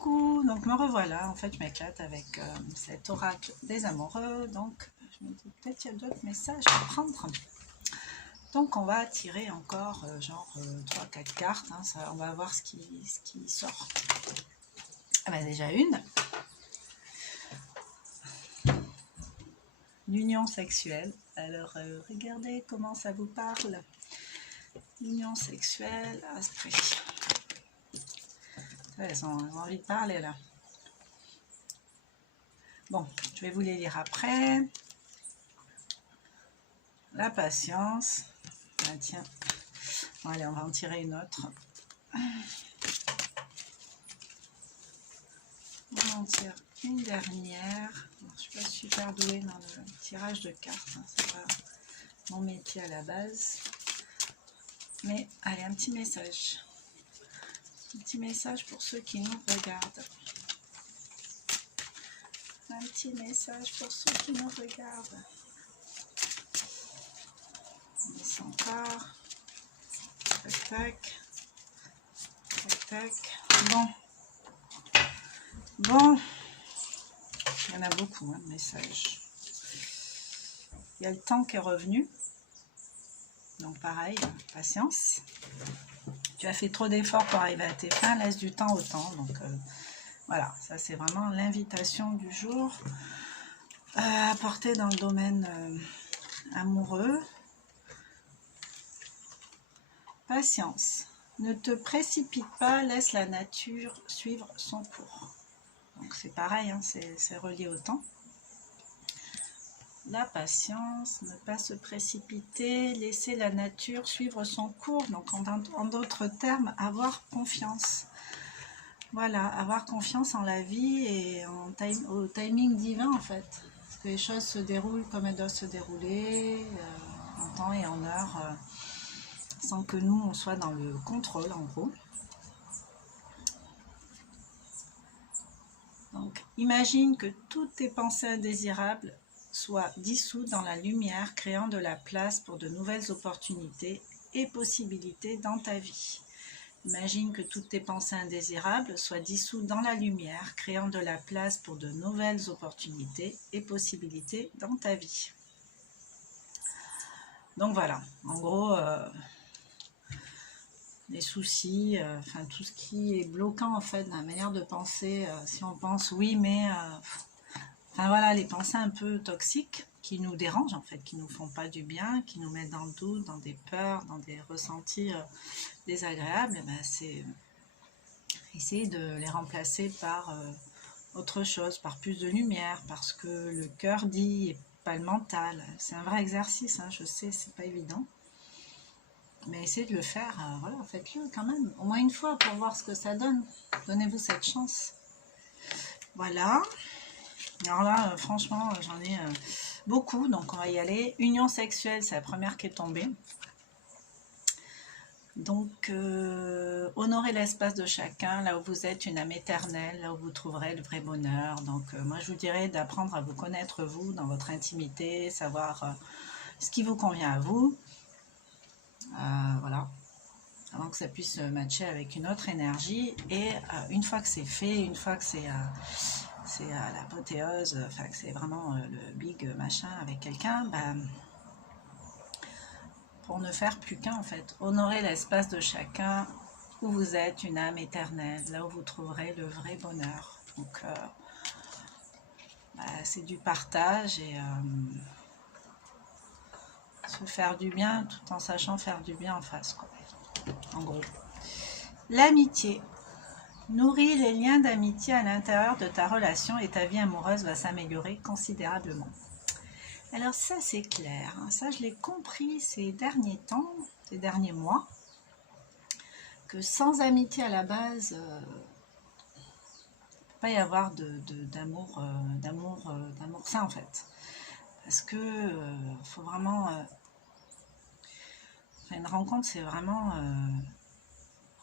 Coucou, donc me revoilà, en fait je m'éclate avec cet oracle des amoureux, donc je me dis peut-être qu'il y a d'autres messages à prendre. Donc on va tirer encore genre 3-4 cartes, hein, ça, on va voir ce qui sort. Ah bah déjà une. L'union sexuelle, alors regardez comment ça vous parle. L'union sexuelle, esprit. Elles ont envie de parler là. Bon, je vais vous les lire après. La patience. Ah, tiens. Bon, allez, on va en tirer une autre. On en tire une dernière. Je ne suis pas super douée dans le tirage de cartes. Hein. C'est pas mon métier à la base. Mais allez, un petit message. Un petit message pour ceux qui nous regardent. Un petit message pour ceux qui nous regardent. On descend encore. Tac, tac. Tac, tac. Bon. Il y en a beaucoup, hein, de messages. Il y a le temps qui est revenu. Donc pareil, patience. Tu as fait trop d'efforts pour arriver à tes fins, laisse du temps au temps. Donc voilà, ça c'est vraiment l'invitation du jour. Apportée dans le domaine amoureux. Patience. Ne te précipite pas, laisse la nature suivre son cours. Donc c'est pareil, hein, c'est relié au temps. La patience, ne pas se précipiter, laisser la nature suivre son cours. Donc en d'autres termes, avoir confiance. Voilà, avoir confiance en la vie et au timing divin en fait. Que les choses se déroulent comme elles doivent se dérouler, en temps et en heure, sans que nous on soit dans le contrôle en gros. Donc imagine que toutes tes pensées indésirables soient dissoutes dans la lumière, créant de la place pour de nouvelles opportunités et possibilités dans ta vie. Imagine que toutes tes pensées indésirables soient dissoutes dans la lumière, créant de la place pour de nouvelles opportunités et possibilités dans ta vie. Donc voilà, en gros, les soucis, enfin tout ce qui est bloquant en fait dans la manière de penser, si on pense oui mais, enfin voilà, les pensées un peu toxiques qui nous dérangent en fait, qui nous font pas du bien, qui nous mettent dans le doute, dans des peurs, dans des ressentis désagréables, ben c'est essayer de les remplacer par autre chose, par plus de lumière, parce que le cœur dit et pas le mental. C'est un vrai exercice, hein, je sais, c'est pas évident. Mais essayez de le faire, voilà, faites-le quand même, au moins une fois pour voir ce que ça donne. Donnez-vous cette chance. Voilà. Alors là, franchement, j'en ai beaucoup, donc on va y aller. Union sexuelle, c'est la première qui est tombée. Donc, honorez l'espace de chacun, là où vous êtes une âme éternelle, là où vous trouverez le vrai bonheur. Donc, moi, je vous dirais d'apprendre à vous connaître, vous, dans votre intimité, savoir ce qui vous convient à vous. Voilà. Avant que ça puisse matcher avec une autre énergie. Et une fois que c'est fait, une fois que c'est l'apothéose, enfin que c'est vraiment le big machin avec quelqu'un, ben, pour ne faire plus qu'un en fait. Honorer l'espace de chacun où vous êtes une âme éternelle, là où vous trouverez le vrai bonheur. Donc c'est du partage et se faire du bien tout en sachant faire du bien en face, quoi. En gros. L'amitié. Nourris les liens d'amitié à l'intérieur de ta relation et ta vie amoureuse va s'améliorer considérablement. Alors ça c'est clair, hein. Ça je l'ai compris ces derniers temps, ces derniers mois, que sans amitié à la base, il ne peut pas y avoir d'amour sain en fait. Parce que faut vraiment... une rencontre c'est vraiment...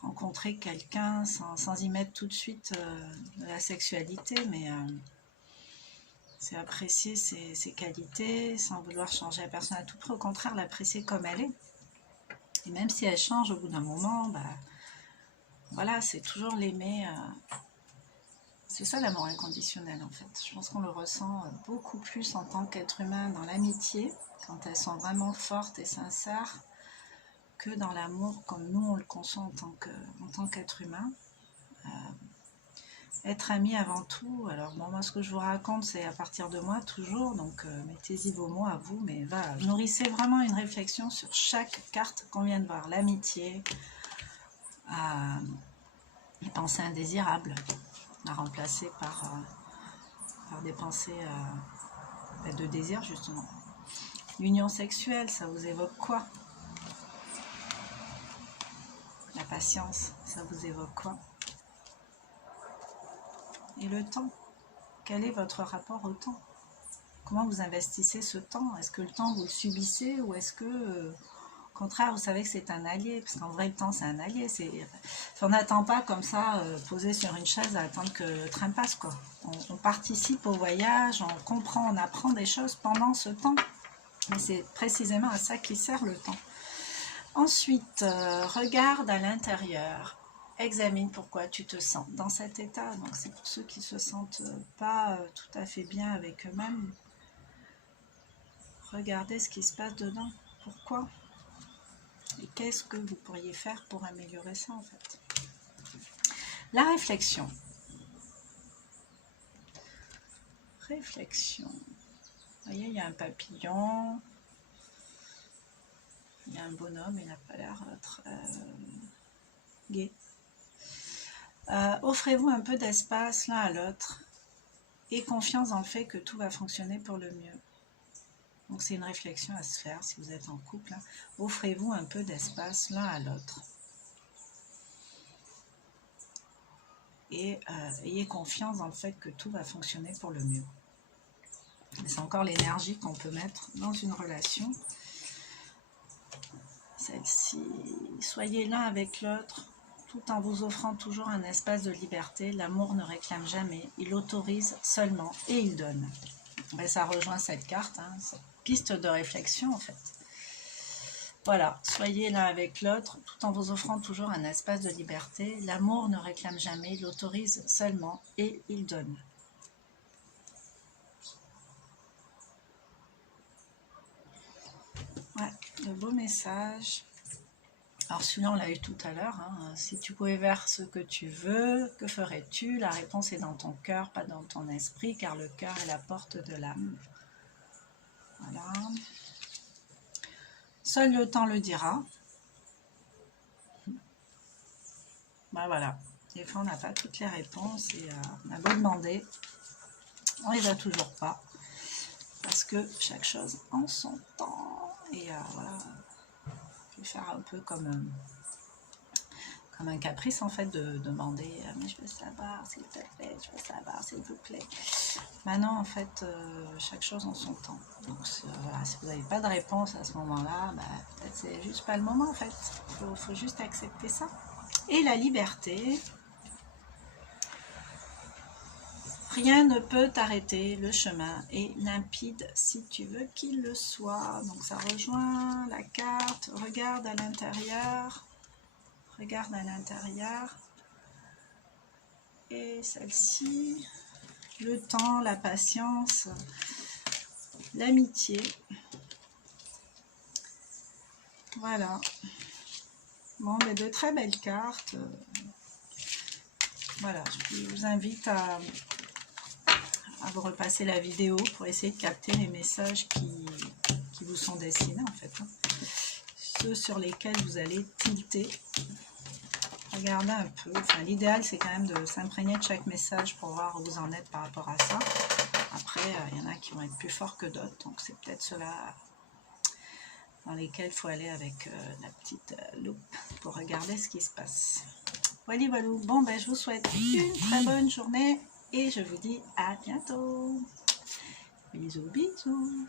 rencontrer quelqu'un sans y mettre tout de suite de la sexualité, mais c'est apprécier ses qualités sans vouloir changer la personne à tout prix, au contraire l'apprécier comme elle est. Et même si elle change au bout d'un moment, bah, voilà, c'est toujours l'aimer C'est ça l'amour inconditionnel en fait. Je pense qu'on le ressent beaucoup plus en tant qu'être humain dans l'amitié, quand elles sont vraiment fortes et sincères, que dans l'amour comme nous on le conçoit en tant qu'être humain. Être ami avant tout, alors bon, moi ce que je vous raconte c'est à partir de moi toujours, donc mettez-y vos mots à vous, mais voilà, nourrissez vraiment une réflexion sur chaque carte qu'on vient de voir, l'amitié, les pensées indésirables, à remplacer par des pensées de désir justement. L'union sexuelle, ça vous évoque quoi? La patience, ça vous évoque quoi? Et le temps, quel est votre rapport au temps? Comment vous investissez ce temps? Est-ce que le temps vous le subissez ou est-ce que, au contraire, vous savez que c'est un allié? Parce qu'en vrai, le temps, c'est un allié. On n'attend pas comme ça, posé sur une chaise à attendre que le train passe, quoi. On participe au voyage, on comprend, on apprend des choses pendant ce temps. Mais c'est précisément à ça qui sert le temps. Ensuite, regarde à l'intérieur. Examine pourquoi tu te sens dans cet état. Donc c'est pour ceux qui ne se sentent pas tout à fait bien avec eux-mêmes. Regardez ce qui se passe dedans. Pourquoi? Et qu'est-ce que vous pourriez faire pour améliorer ça en fait? La réflexion. Réflexion. Vous voyez, il y a un papillon. Il y a un bonhomme, il n'a pas l'air très gai. Offrez-vous un peu d'espace l'un à l'autre et confiance dans le fait que tout va fonctionner pour le mieux. Donc c'est une réflexion à se faire si vous êtes en couple. Hein. Offrez-vous un peu d'espace l'un à l'autre. Et ayez confiance dans le fait que tout va fonctionner pour le mieux. C'est encore l'énergie qu'on peut mettre dans une relation. Celle-ci, soyez l'un avec l'autre, tout en vous offrant toujours un espace de liberté. L'amour ne réclame jamais, il autorise seulement et il donne. Mais ça rejoint cette carte, hein, cette piste de réflexion en fait. Voilà, soyez l'un avec l'autre, tout en vous offrant toujours un espace de liberté. L'amour ne réclame jamais, il autorise seulement et il donne. Ouais, de beaux messages. Alors celui-là, on l'a eu tout à l'heure. Hein. Si tu pouvais faire ce que tu veux, que ferais-tu? La réponse est dans ton cœur, pas dans ton esprit, car le cœur est la porte de l'âme. Voilà. Seul le temps le dira. Ben voilà. Des fois, on n'a pas toutes les réponses et on a beau demander, on les a toujours pas. Parce que chaque chose en son temps. Et voilà. Je vais faire un peu comme un caprice en fait de demander mais je veux savoir s'il te plaît, je veux savoir s'il vous plaît. Maintenant en fait chaque chose en son temps. Donc voilà, si vous n'avez pas de réponse à ce moment-là, bah, peut-être c'est juste pas le moment en fait. Faut juste accepter ça. Et la liberté. Rien ne peut t'arrêter, le chemin est limpide si tu veux qu'il le soit. Donc ça rejoint la carte, regarde à l'intérieur. Regarde à l'intérieur. Et celle-ci, le temps, la patience, l'amitié. Voilà. Bon, mais de très belles cartes. Voilà, je vous invite à vous repasser la vidéo pour essayer de capter les messages qui vous sont destinés en fait. Hein. Ceux sur lesquels vous allez tilter. Regardez un peu. Enfin, l'idéal, c'est quand même de s'imprégner de chaque message pour voir où vous en êtes par rapport à ça. Après, il y en a qui vont être plus forts que d'autres. Donc, c'est peut-être ceux-là dans lesquels il faut aller avec la petite loupe pour regarder ce qui se passe. Voilà, voilà. Bon, ben, je vous souhaite une très bonne journée et je vous dis à bientôt. Bisous, bisous.